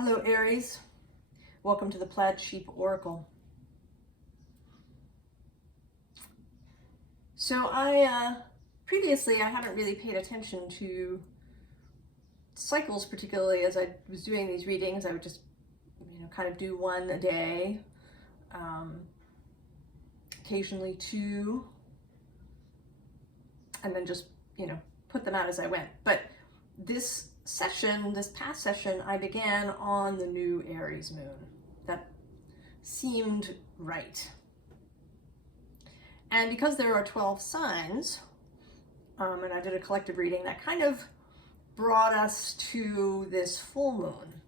Hello Aries, welcome to the Plaid Sheep Oracle. So previously I haven't really paid attention to cycles, particularly as I was doing these readings. I would just kind of do one a day, occasionally two, and then just put them out as I went. But this past session, I began on the new Aries moon. That seemed right. And because there are 12 signs, and I did a collective reading, that kind of brought us to this full moon.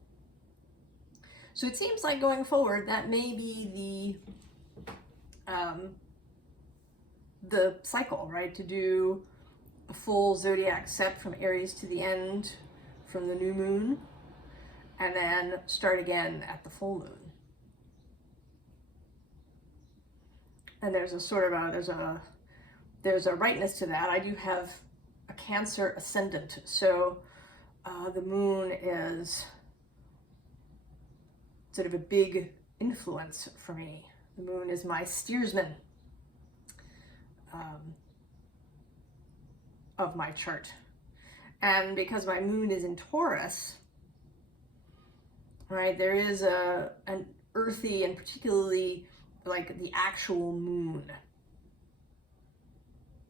So it seems like going forward, that may be the cycle, right? To do a full zodiac set from Aries to the end, from the new moon, and then start again at the full moon. And there's a sort of there's a rightness to that. I do have a Cancer ascendant, so the moon is sort of a big influence for me. The moon is my steersman of my chart. And because my moon is in Taurus, right, there is an earthy, and particularly like the actual moon,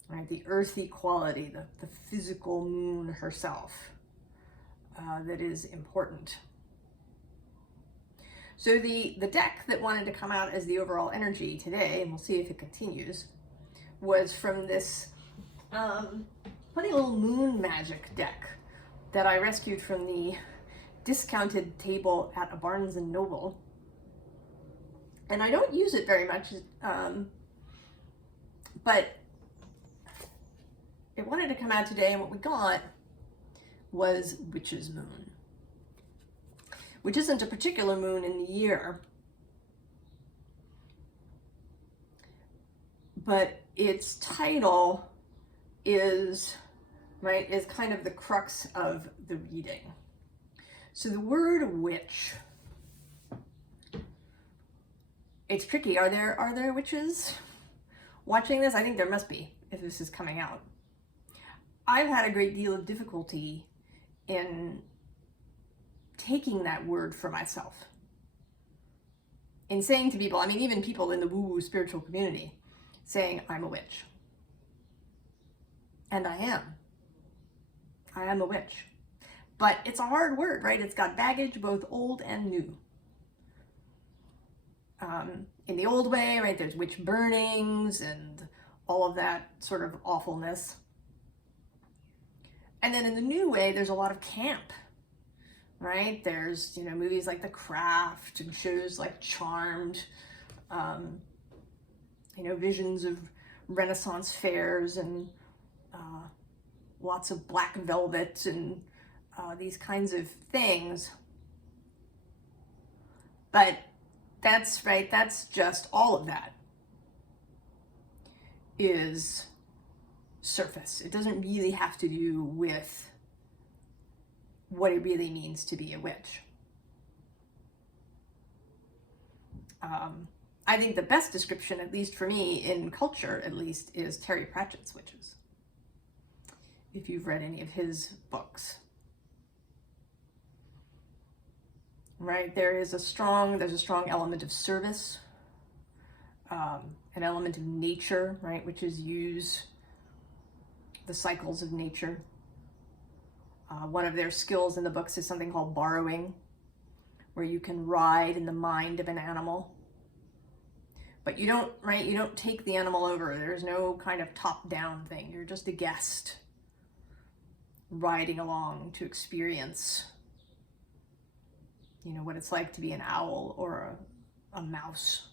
right, the earthy quality, the physical moon herself, that is important. So the deck that wanted to come out as the overall energy today, and we'll see if it continues, was from this funny little moon magic deck that I rescued from the discounted table at a Barnes & Noble. And I don't use it very much, but it wanted to come out today, and what we got was Witch's Moon, which isn't a particular moon in the year, but its title is kind of the crux of the reading. So the word witch, it's tricky. Are there witches watching this? I think there must be, if this is coming out. I've had a great deal of difficulty in taking that word for myself, in saying to people, I mean, even people in the woo-woo spiritual community, saying I'm a witch. And I am a witch. But it's a hard word, right? It's got baggage, both old and new. In the old way, right, there's witch burnings and all of that sort of awfulness. And then in the new way, there's a lot of camp, right? There's, movies like The Craft and shows like Charmed, visions of Renaissance fairs and lots of black velvet and these kinds of things. But that's right, that's just all of that is surface. It doesn't really have to do with what it really means to be a witch. I think the best description, at least for me, in culture at least, is Terry Pratchett's witches, if you've read any of his books. Right, there's a strong element of service, an element of nature, right, witches use the cycles of nature. One of their skills in the books is something called borrowing, where you can ride in the mind of an animal. But you don't take the animal over. There's no kind of top-down thing. You're just a guest riding along to experience, what it's like to be an owl or a mouse.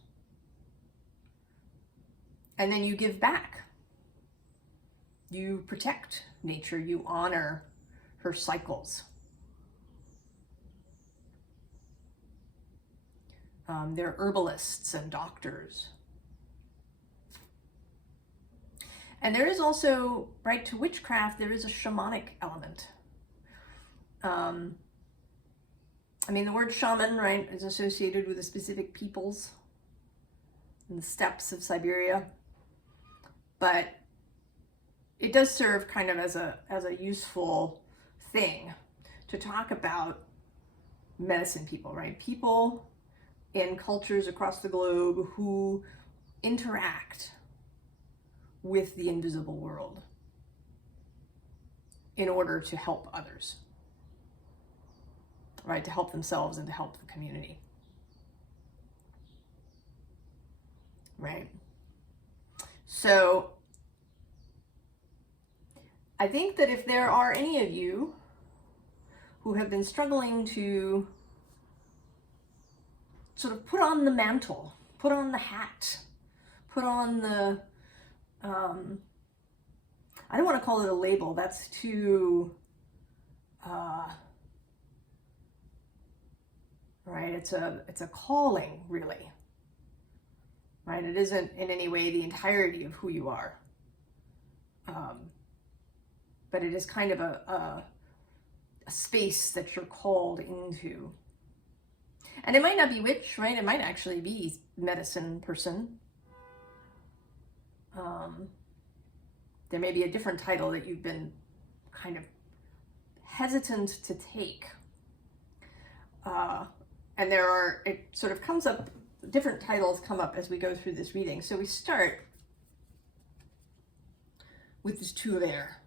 And then you give back. You protect nature. You honor her cycles. They're herbalists and doctors. And there is also, right, to witchcraft, there is a shamanic element. I mean, the word shaman, right, is associated with the specific peoples in the steppes of Siberia, but it does serve kind of as a useful thing to talk about medicine people, right? People in cultures across the globe who interact with the invisible world in order to help others, right? To help themselves and to help the community, right? So I think that if there are any of you who have been struggling to sort of put on the mantle, put on the hat, put on the, I don't want to call it a label, that's too, right, it's a calling, really, right? It isn't in any way the entirety of who you are, but it is kind of a space that you're called into. And it might not be witch, right? It might actually be medicine person. There may be a different title that you've been kind of hesitant to take. And it sort of comes up, different titles come up as we go through this reading. So we start with this Two of Air.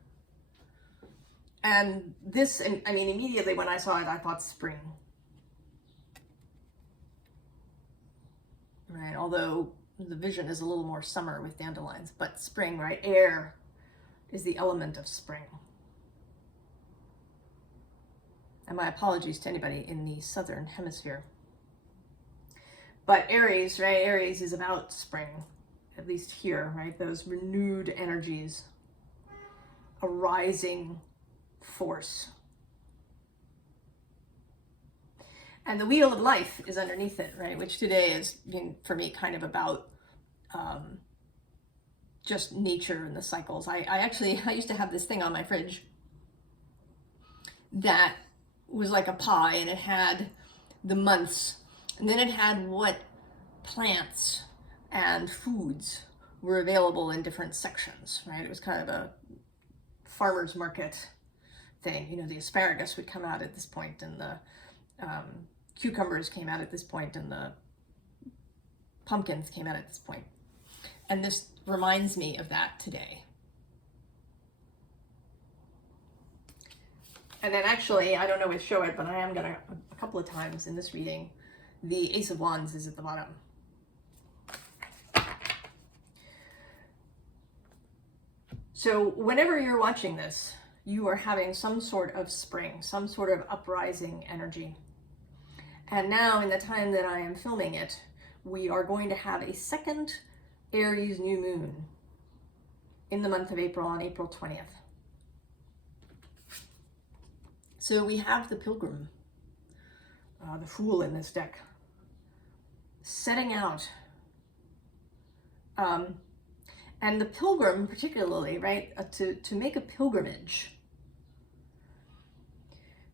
And this, I mean, immediately when I saw it, I thought spring. Right, although the vision is a little more summer with dandelions, but spring, right? Air is the element of spring. And my apologies to anybody in the southern hemisphere. But Aries, right? Aries is about spring, at least here, right? Those renewed energies, a rising force. And the wheel of life is underneath it, right? Which today is, for me, kind of about just nature and the cycles. I used to have this thing on my fridge that was like a pie, and it had the months, and then it had what plants and foods were available in different sections, right? It was kind of a farmer's market thing. You know, the asparagus would come out at this point, and the cucumbers came out at this point, and the pumpkins came out at this point. And this reminds me of that today. And then actually, I don't know if show it, but I am gonna, a couple of times in this reading, the Ace of Wands is at the bottom. So whenever you're watching this, you are having some sort of spring, some sort of uprising energy. And now, in the time that I am filming it, we are going to have a second Aries new moon in the month of April, on April 20th. So we have the Pilgrim, the Fool in this deck, setting out. And the Pilgrim particularly, right, to make a pilgrimage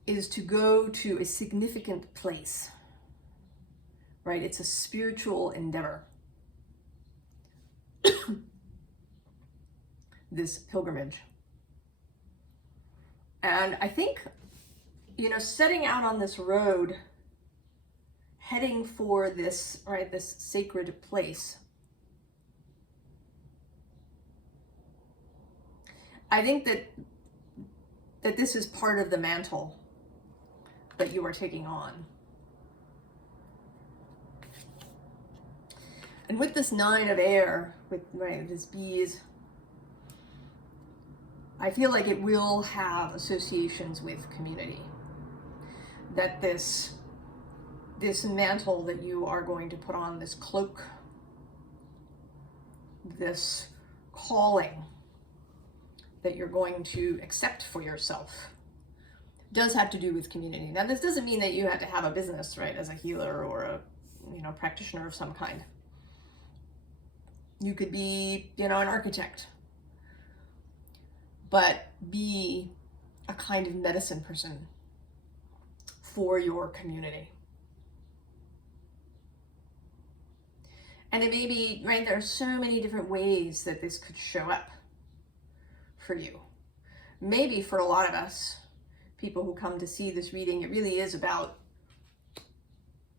is to go to a significant place, right? It's a spiritual endeavor, this pilgrimage. And I think, you know, setting out on this road, heading for this, right, this sacred place, I think that this is part of the mantle that you are taking on. And with this Nine of Air, with, right, this bees, I feel like it will have associations with community. That this mantle that you are going to put on, this cloak, this calling that you're going to accept for yourself, does have to do with community. Now, this doesn't mean that you have to have a business, right, as a healer or a, you know, practitioner of some kind. You could be, you know, an architect, but be a kind of medicine person for your community. And it may be, right, there are so many different ways that this could show up for you. Maybe for a lot of us, people who come to see this reading, it really is about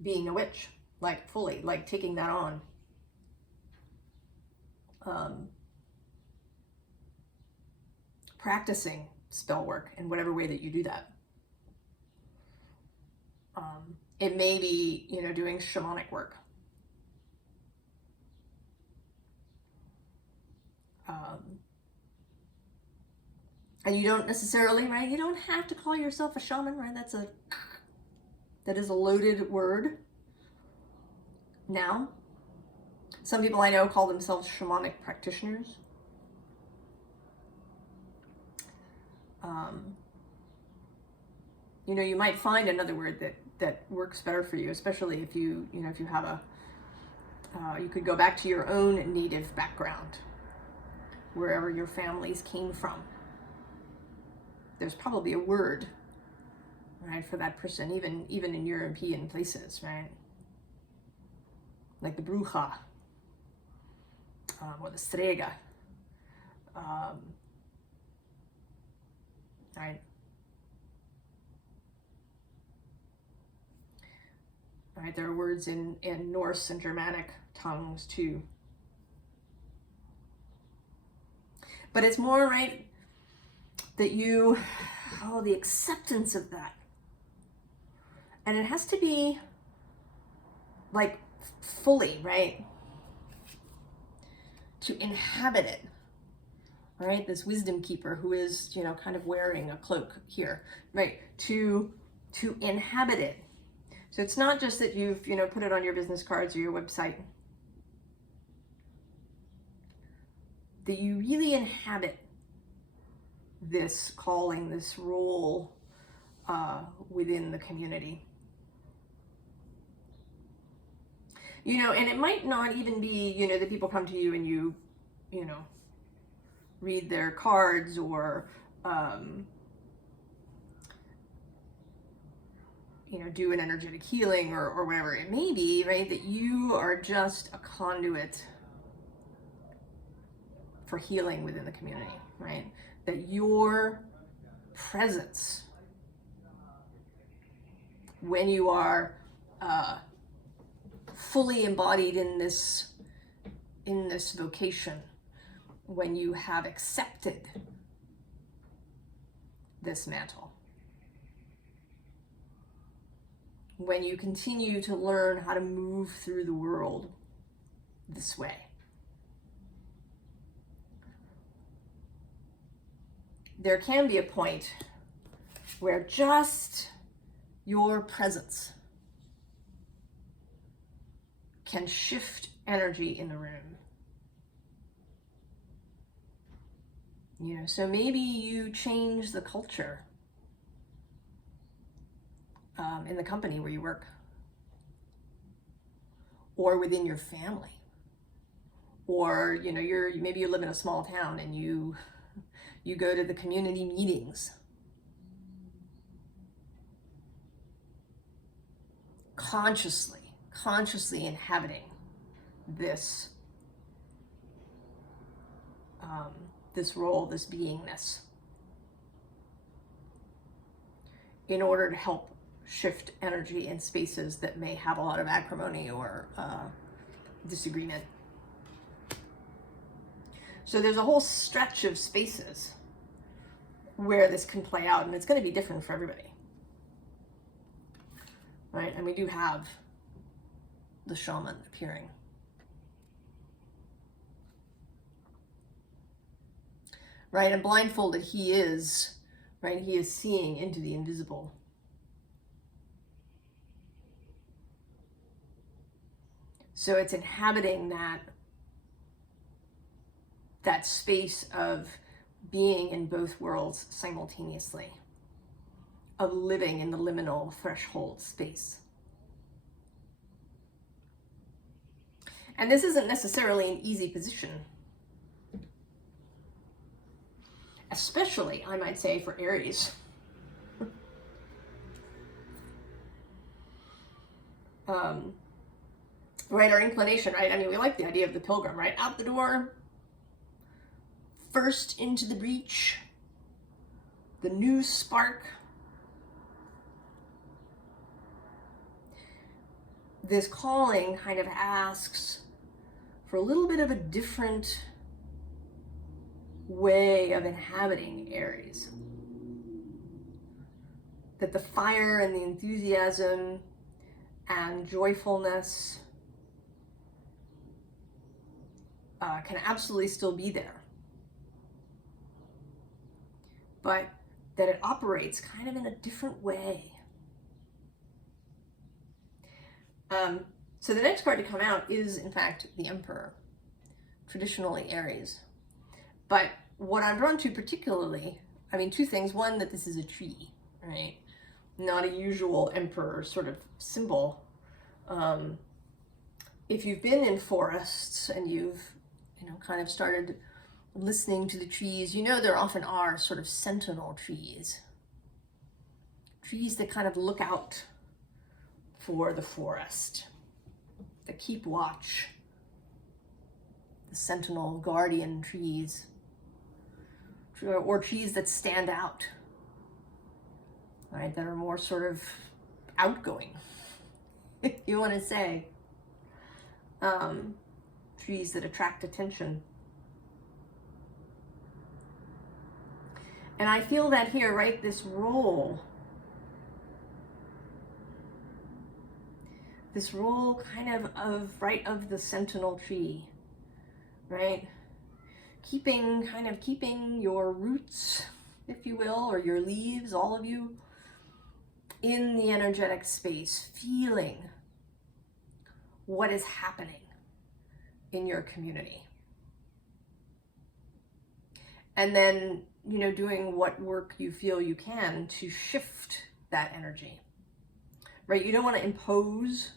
being a witch, like fully, like taking that on. Practicing spell work in whatever way that you do that. It may be, you know, doing shamanic work. And you don't necessarily, right? You don't have to call yourself a shaman, right? That is a loaded word. Now, some people I know call themselves shamanic practitioners. You know, you might find another word that works better for you, especially if you know, if you have a, you could go back to your own native background, wherever your families came from. There's probably a word, right, for that person, even in European places, right? Like the bruja, or the strega, right? Right, there are words in Norse and Germanic tongues too. But it's more, right, that you, the acceptance of that. And it has to be like fully, right? To inhabit it, right? This wisdom keeper who is, you know, kind of wearing a cloak here, right? To inhabit it. So it's not just that you've, you know, put it on your business cards or your website. That you really inhabit this calling, this role within the community. You know, and it might not even be, you know, that people come to you and you know, read their cards or, you know, do an energetic healing or whatever it may be, right? That you are just a conduit for healing within the community, right? That your presence, when you are fully embodied in this vocation, when you have accepted this mantle, when you continue to learn how to move through the world this way. There can be a point where just your presence can shift energy in the room. You know, so maybe you change the culture in the company where you work, or within your family, or, you know, maybe you live in a small town and you go to the community meetings. Consciously inhabiting this role, this beingness, in order to help shift energy in spaces that may have a lot of acrimony or disagreement. So there's a whole stretch of spaces where this can play out, and it's going to be different for everybody, right? And we do have the shaman appearing. Right, and blindfolded he is, right? He is seeing into the invisible. So it's inhabiting that space of being in both worlds simultaneously, of living in the liminal threshold space. And this isn't necessarily an easy position, especially, I might say, for Aries. right, our inclination, right? I mean, we like the idea of the pilgrim, right? Out the door, first into the breach, the new spark. This calling kind of asks for a little bit of a different way of inhabiting Aries. That the fire and the enthusiasm and joyfulness can absolutely still be there. But that it operates kind of in a different way. So the next card to come out is, in fact, the Emperor, traditionally Aries. But what I'm drawn to particularly, I mean, two things. One, that this is a tree, right? Not a usual Emperor sort of symbol. If you've been in forests and you've, kind of started listening to the trees, there often are sort of sentinel trees. Trees that kind of look out for the forest, that keep watch. The sentinel guardian trees, or trees that stand out, right? That are more sort of outgoing, if you want to say. Trees that attract attention. And I feel that here, right, this role kind of the sentinel tree, right? Keeping your roots, if you will, or your leaves, all of you, in the energetic space, feeling what is happening in your community. And then, doing what work you feel you can to shift that energy, right? You don't want to impose,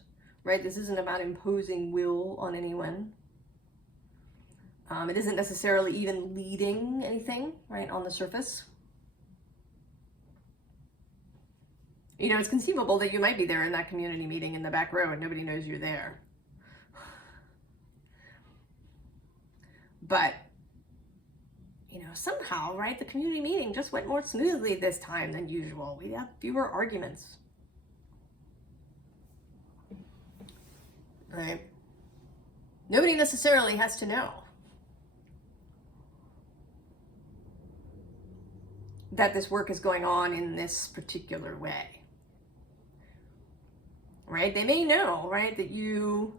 right? This isn't about imposing will on anyone. It isn't necessarily even leading anything, right, on the surface. It's conceivable that you might be there in that community meeting in the back row and nobody knows you're there. But, somehow, right, the community meeting just went more smoothly this time than usual. We had fewer arguments. Right? Nobody necessarily has to know that this work is going on in this particular way. Right? They may know, right, that you're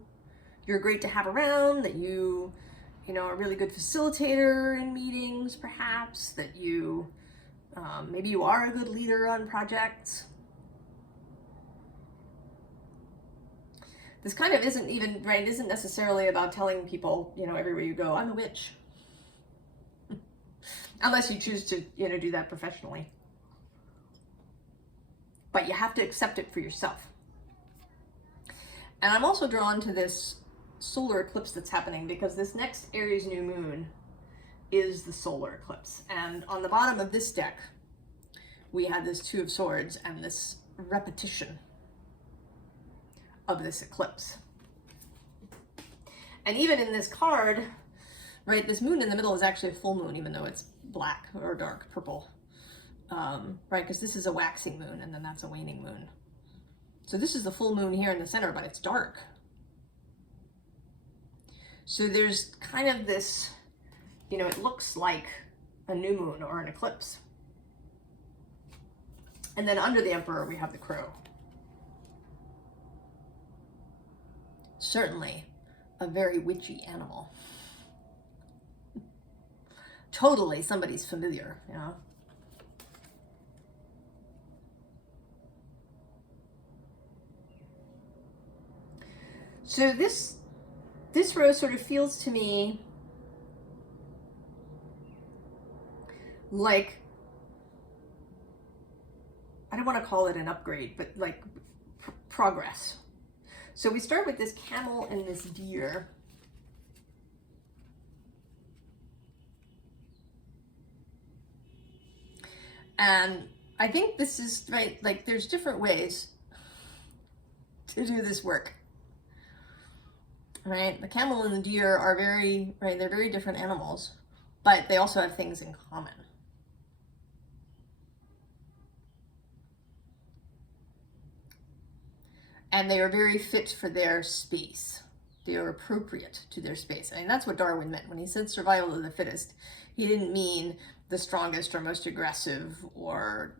great to have around, that you are a really good facilitator in meetings, perhaps, that maybe you are a good leader on projects. This kind of isn't even, right, isn't necessarily about telling people, everywhere you go, I'm a witch. Unless you choose to, do that professionally. But you have to accept it for yourself. And I'm also drawn to this solar eclipse that's happening because this next Aries new moon is the solar eclipse. And on the bottom of this deck, we have this Two of Swords and this repetition of this eclipse. And even in this card, right, this moon in the middle is actually a full moon, even though it's black or dark purple, right, because this is a waxing moon and then that's a waning moon. So this is the full moon here in the center, but it's dark. So there's kind of this, it looks like a new moon or an eclipse. And then under the Emperor, we have the Crow. Certainly a very witchy animal. Totally somebody's familiar, So this row sort of feels to me like, I don't want to call it an upgrade, but like progress. So we start with this camel and this deer. And I think this is, right, like there's different ways to do this work. Right? The camel and the deer are they're very different animals, but they also have things in common. And they are very fit for their space. They are appropriate to their space. I mean, that's what Darwin meant. When he said survival of the fittest, he didn't mean the strongest or most aggressive or,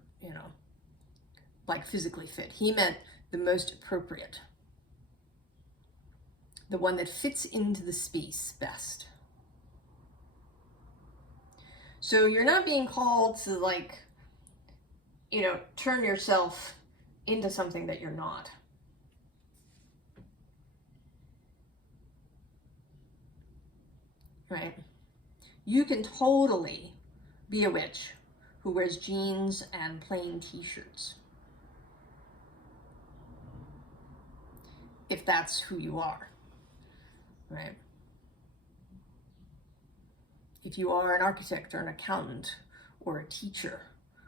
like physically fit. He meant the most appropriate. The one that fits into the space best. So you're not being called to, like, turn yourself into something that you're not. Right? You can totally be a witch who wears jeans and plain t-shirts, if that's who you are, right? If you are an architect or an accountant or a teacher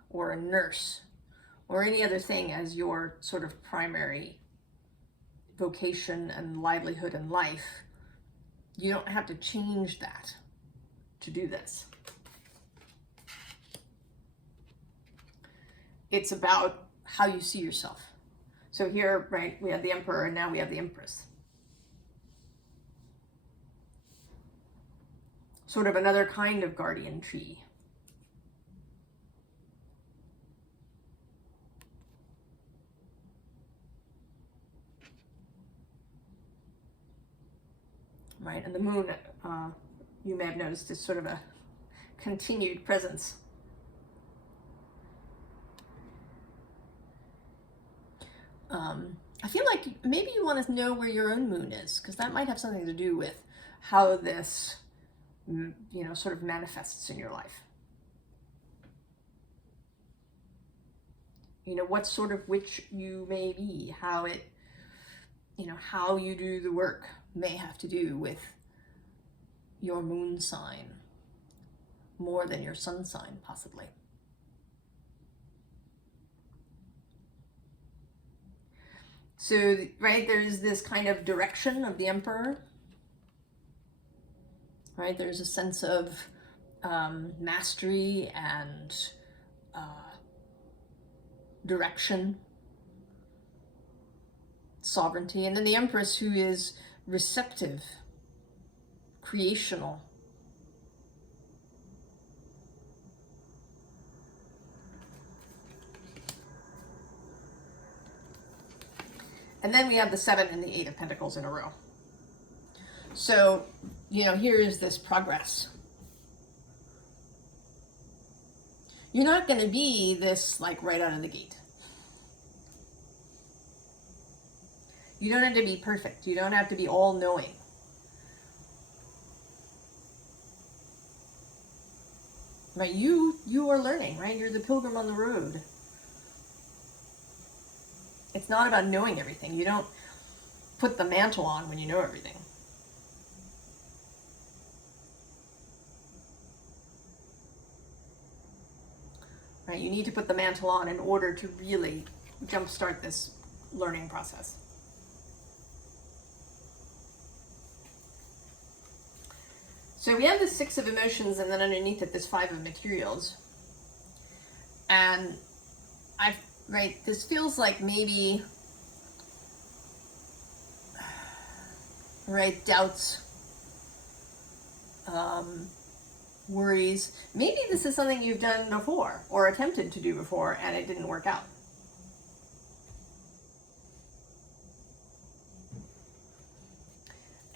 or a nurse or any other thing as your sort of primary vocation and livelihood in life, you don't have to change that to do this. It's about how you see yourself. So here, right, we have the Emperor and now we have the Empress. Sort of another kind of guardian tree. Right, and the moon, you may have noticed, is sort of a continued presence. I feel like maybe you want to know where your own moon is, because that might have something to do with how this, sort of manifests in your life. What sort of witch you may be, how it, how you do the work may have to do with your moon sign more than your sun sign, possibly. So, right, there's this kind of direction of the Emperor, right? There's a sense of mastery and direction, sovereignty. And then the Empress, who is receptive, creational. And then we have the 7 and the 8 of Pentacles in a row. So, here is this progress. You're not going to be this, like, right out of the gate. You don't have to be perfect. You don't have to be all-knowing. Right? You are learning, right? You're the pilgrim on the road. It's not about knowing everything. You don't put the mantle on when you know everything. Right? You need to put the mantle on in order to really jumpstart this learning process. So we have the 6 of emotions, and then underneath it, this 5 of materials. And this feels like maybe, right, doubts, worries. Maybe this is something you've done before or attempted to do before and it didn't work out.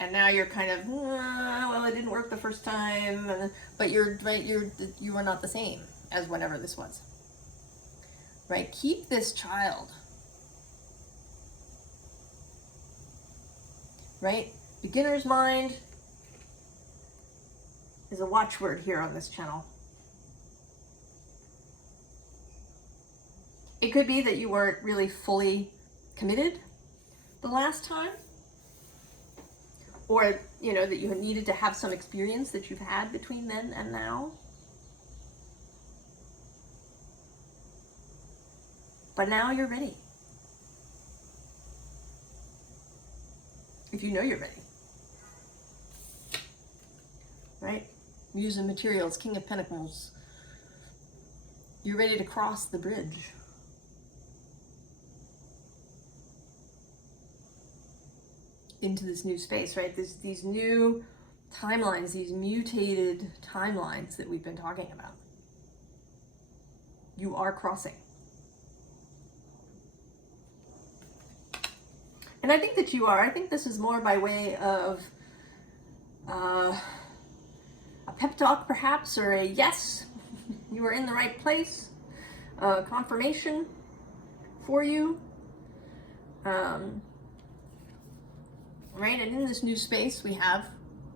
And now you're kind of, well, it didn't work the first time, but you are not the same as whenever this was. Right? Keep this child. Right? Beginner's mind is a watchword here on this channel. It could be that you weren't really fully committed the last time, or that you needed to have some experience that you've had between then and now. But now you're ready. if you know you're ready. Right? Muse and materials, King of Pentacles. You're ready to cross the bridge. Into this new space, right? These new timelines, these mutated timelines that we've been talking about. You are crossing. And I think that you are. I think this is more by way of a pep talk, perhaps, or a yes, you are in the right place, confirmation for you. Right, and in this new space we have,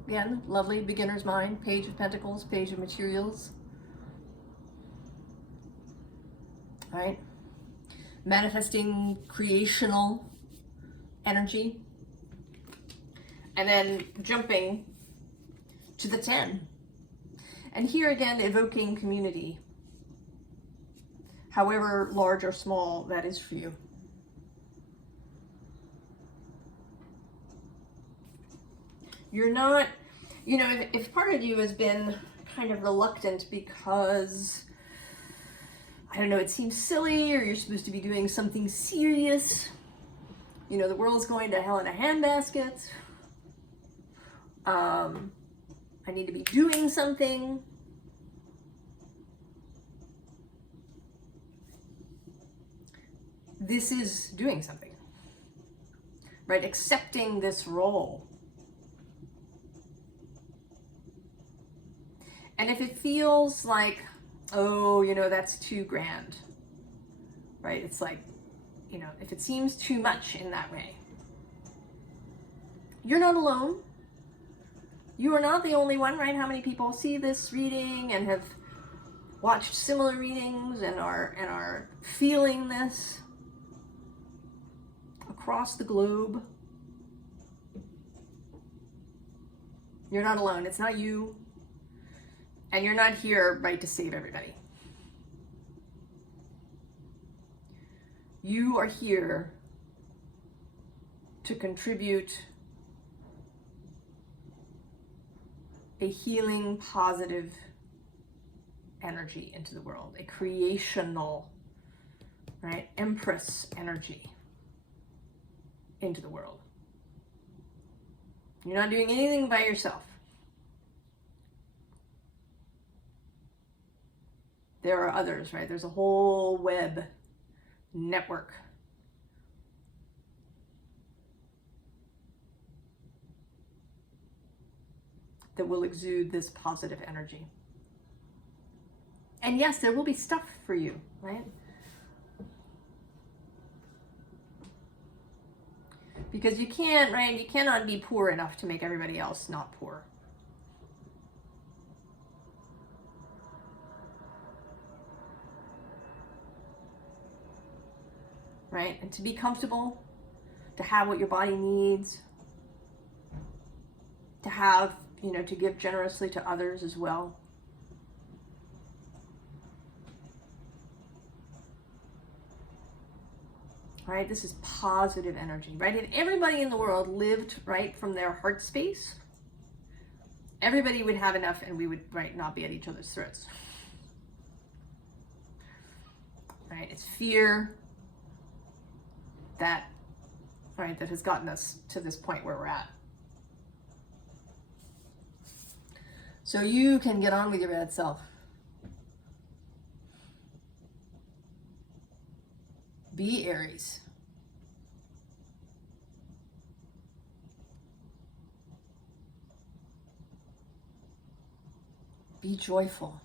again, lovely beginner's mind, Page of Pentacles, Page of Materials. Right? Manifesting creational energy. And then jumping to the 10. And here again, evoking community. However large or small that is for you. You're not, you know, if part of you has been kind of reluctant because, I don't know, it seems silly, or you're supposed to be doing something serious, you know, the world's going to hell in a handbasket, I need to be doing something. This is doing something, right? Accepting this role. And if it feels like, oh, you know, that's too grand, right? It's like, you know, if it seems too much in that way, you're not alone. You are not the only one, right? How many people see this reading and have watched similar readings and are feeling this across the globe? You're not alone. It's not you. And you're not here, right, to save everybody. You are here to contribute a healing, positive energy into the world, a creational, right, Empress energy into the world. You're not doing anything by yourself. There are others, right? There's a whole web network that will exude this positive energy. And yes, there will be stuff for you, right? Because you can't, right? You cannot be poor enough to make everybody else not poor. Right? And to be comfortable, to have what your body needs, to have, you know, to give generously to others as well. Right? This is positive energy, right? If everybody in the world lived, right, from their heart space, everybody would have enough and we would, right, not be at each other's throats. Right? It's fear that, right, that has gotten us to this point where we're at. So you can get on with your bad self. Be Aries. Be joyful.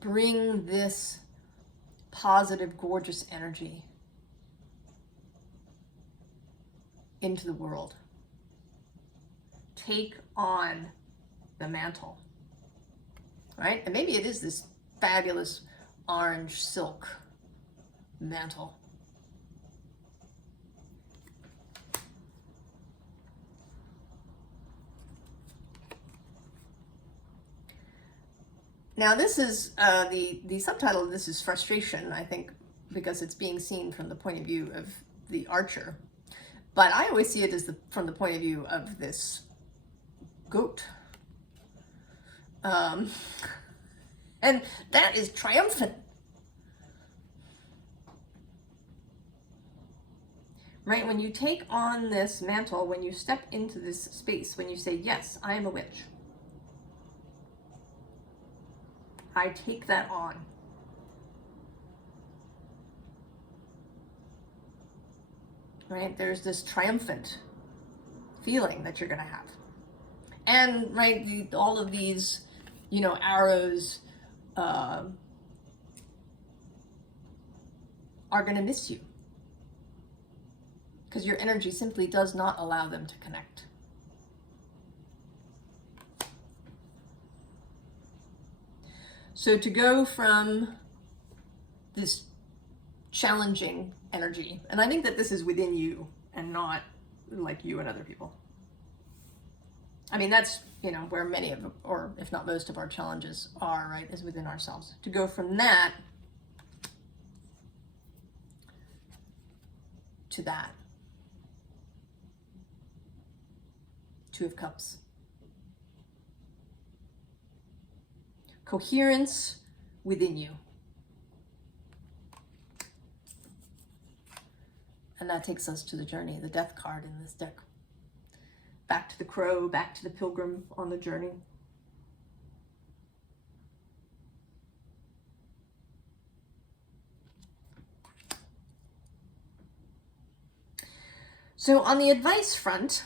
Bring this positive, gorgeous energy into the world. Take on the mantle, right? And maybe it is this fabulous orange silk mantle. Now this is, the subtitle of this is frustration, I think, because it's being seen from the point of view of the archer. But I always see it as from the point of view of this goat. And that is triumphant. Right? When you take on this mantle, when you step into this space, when you say, yes, I am a witch, I take that on. Right? There's this triumphant feeling that you're going to have. And, right, all of these, you know, arrows are going to miss you. Because your energy simply does not allow them to connect. So to go from this challenging energy, and I think that this is within you and not like you and other people. I mean, that's, you know, where many of, or if not most of our challenges are, right, is within ourselves. To go from that to that. Two of Cups. Coherence within you. And that takes us to the journey, the Death card in this deck. Back to the Crow, back to the Pilgrim on the journey. So on the advice front,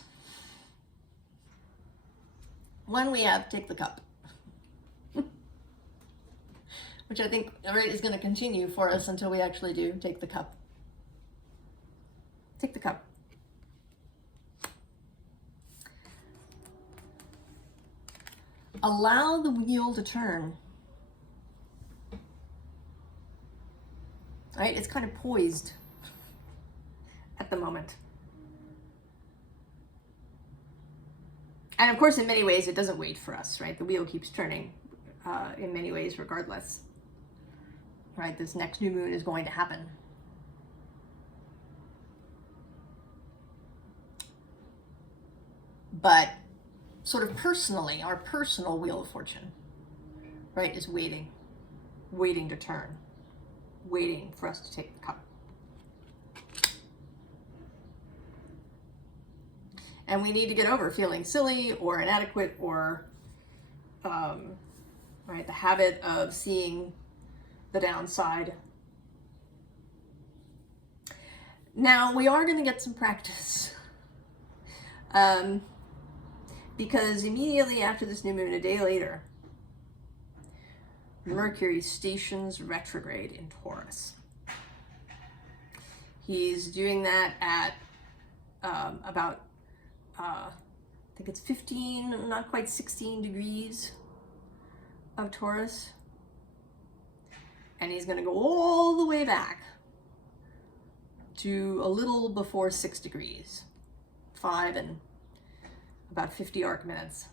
one, we have Take the Cup, which I think is going to continue for us until we actually do take the cup. Take the cup. Allow the wheel to turn. Right? It's kind of poised at the moment. And of course, in many ways, it doesn't wait for us, right? The wheel keeps turning in many ways, regardless. Right? This next new moon is going to happen. But sort of personally, our personal wheel of fortune, right, is waiting to turn, waiting for us to take the cup. And we need to get over feeling silly or inadequate or, right, the habit of seeing the downside. Now, we are going to get some practice. Because immediately after this new moon, a day later, Mercury stations retrograde in Taurus. He's doing that at about, I think it's 15, not quite 16 degrees of Taurus. And he's going to go all the way back to a little before 6 degrees, 5 and about 50 arc minutes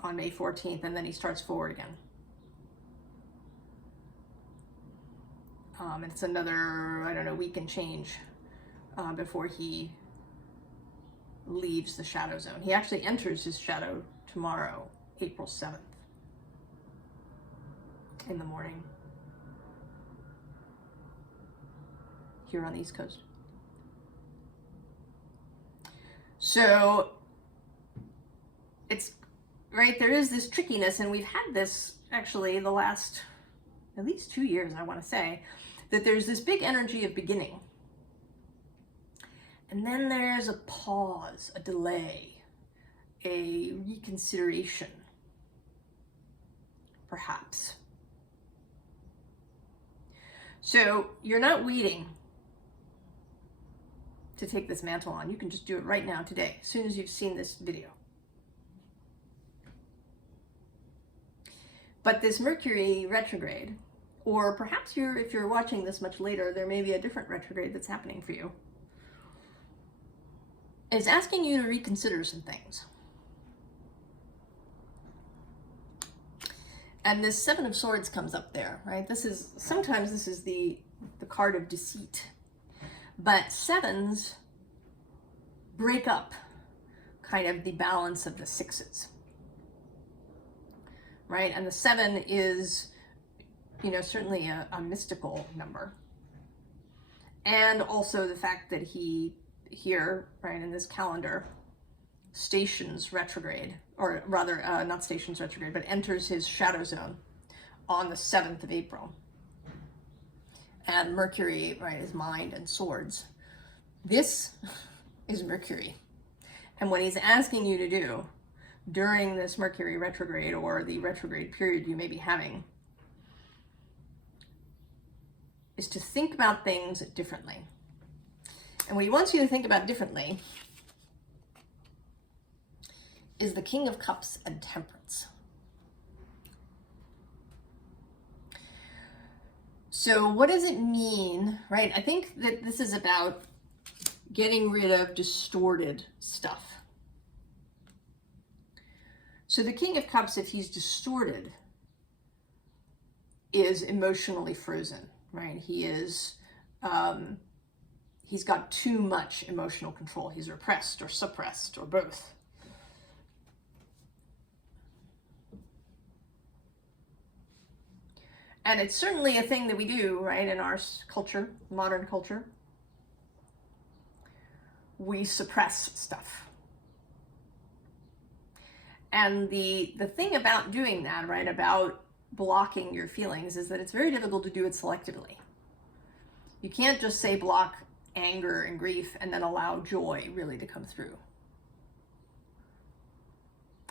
on May 14th, and then he starts forward again. It's another, I don't know, week and change before he leaves the shadow zone. He actually enters his shadow tomorrow, April 7th, in the morning, here on the East Coast. So it's, right, there is this trickiness, and we've had this actually the last at least 2 years, I want to say, that there's this big energy of beginning. And then there's a pause, a delay, a reconsideration, perhaps. So you're not waiting to take this mantle on. You can just do it right now, today, as soon as you've seen this video. But this Mercury retrograde, or perhaps if you're watching this much later, there may be a different retrograde that's happening for you, is asking you to reconsider some things. And this Seven of Swords comes up there, right? Sometimes this is the card of deceit. But sevens break up kind of the balance of the sixes, right? And the seven is, you know, certainly a mystical number. And also the fact that he here, right, in this calendar, stations retrograde, or rather not stations retrograde, but enters his shadow zone on the 7th of April. And Mercury, right, is mind and swords. This is Mercury. And what he's asking you to do during this Mercury retrograde, or the retrograde period you may be having, is to think about things differently. And what he wants you to think about differently is the King of Cups and Temperance. So what does it mean, right? I think that this is about getting rid of distorted stuff. So the King of Cups, if he's distorted, is emotionally frozen, right? He is, he's got too much emotional control. He's repressed or suppressed or both. And it's certainly a thing that we do, right, in our culture, modern culture. We suppress stuff. And the thing about doing that, right, about blocking your feelings, is that it's very difficult to do it selectively. You can't just say block anger and grief and then allow joy really to come through.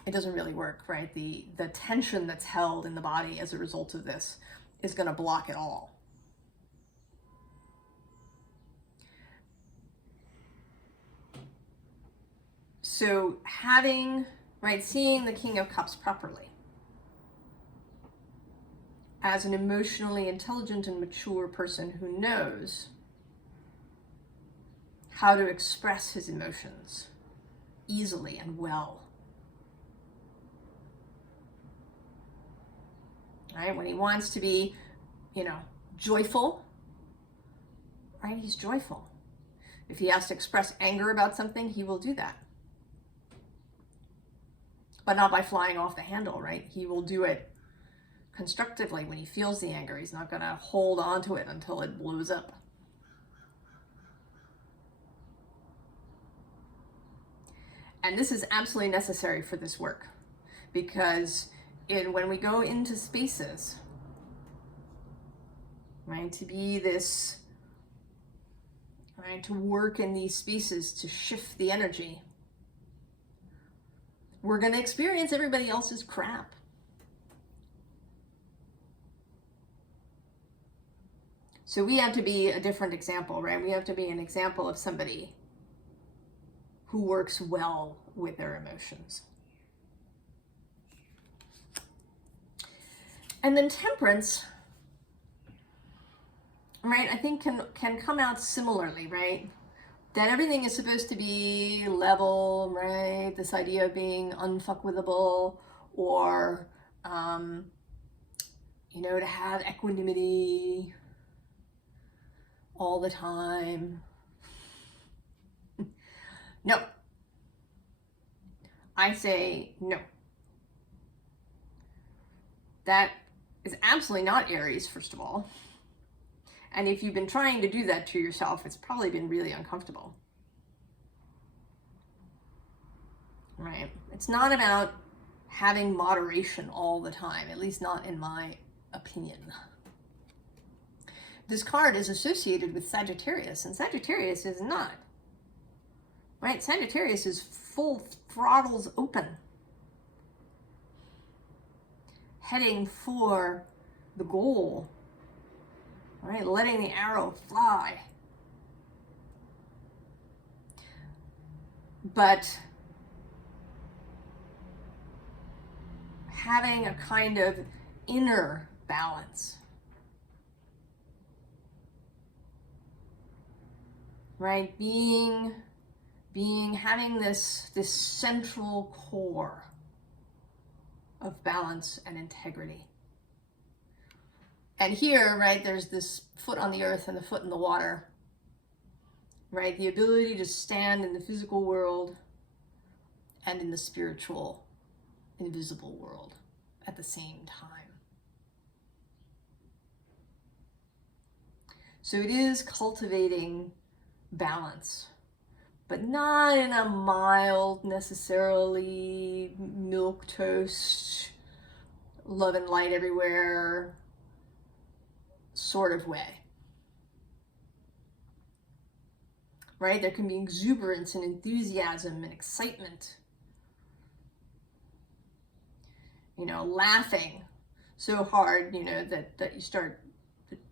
It doesn't really work, right? The tension that's held in the body as a result of this is going to block it all. So having, right, seeing the King of Cups properly as an emotionally intelligent and mature person who knows how to express his emotions easily and well. Right? When he wants to be, you know, joyful, right? He's joyful. If he has to express anger about something, he will do that. But not by flying off the handle, right? He will do it constructively when he feels the anger. He's not going to hold on to it until it blows up. And this is absolutely necessary for this work, because when we go into spaces, right, to be this, right, to work in these spaces to shift the energy, we're going to experience everybody else's crap. So we have to be a different example, right? We have to be an example of somebody who works well with their emotions. And then temperance, right, I think can come out similarly, right? That everything is supposed to be level, right? This idea of being unfuckwithable, or, you know, to have equanimity all the time. No. I say no. That is absolutely not Aries, first of all. And if you've been trying to do that to yourself, it's probably been really uncomfortable. Right? It's not about having moderation all the time, at least not in my opinion. This card is associated with Sagittarius, and Sagittarius is not. Right? Sagittarius is full throttles open, heading for the goal, right? Letting the arrow fly. But having a kind of inner balance, right? Having this central core of balance and integrity. And here, right, there's this foot on the earth and the foot in the water. right? The ability to stand in the physical world and in the spiritual, invisible world at the same time. So it is cultivating balance, but not in a mild, necessarily milquetoast, love and light everywhere sort of way. Right? There can be exuberance and enthusiasm and excitement. You know, laughing so hard, you know, that you start,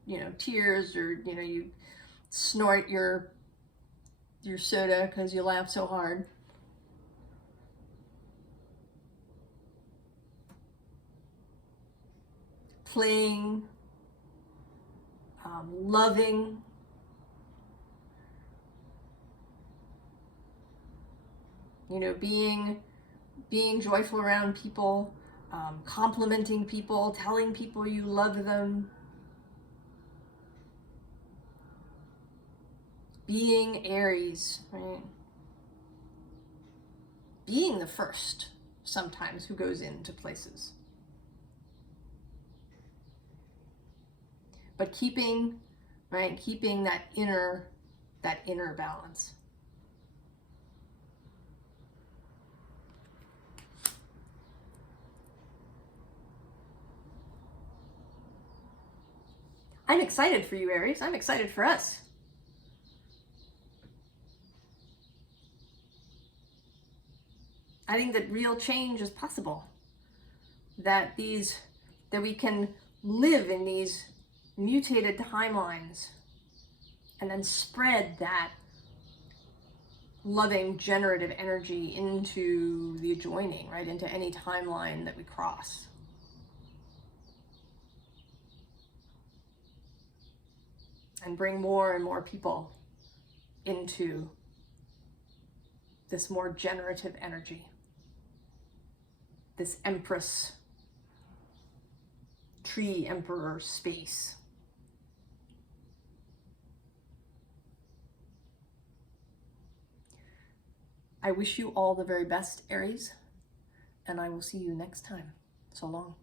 you know, tears, or, you know, you snort your soda because you laugh so hard. Playing, loving, you know, being joyful around people, complimenting people, telling people you love them, being Aries, right? Being the first sometimes who goes into places. But keeping, right, keeping that inner balance. I'm excited for you, Aries. I'm excited for us. I think that real change is possible. That we can live in these mutated timelines and then spread that loving, generative energy into the adjoining, right? Into any timeline that we cross. And bring more and more people into this more generative energy, this Empress, Tree Emperor space. I wish you all the very best, Aries, and I will see you next time. So long.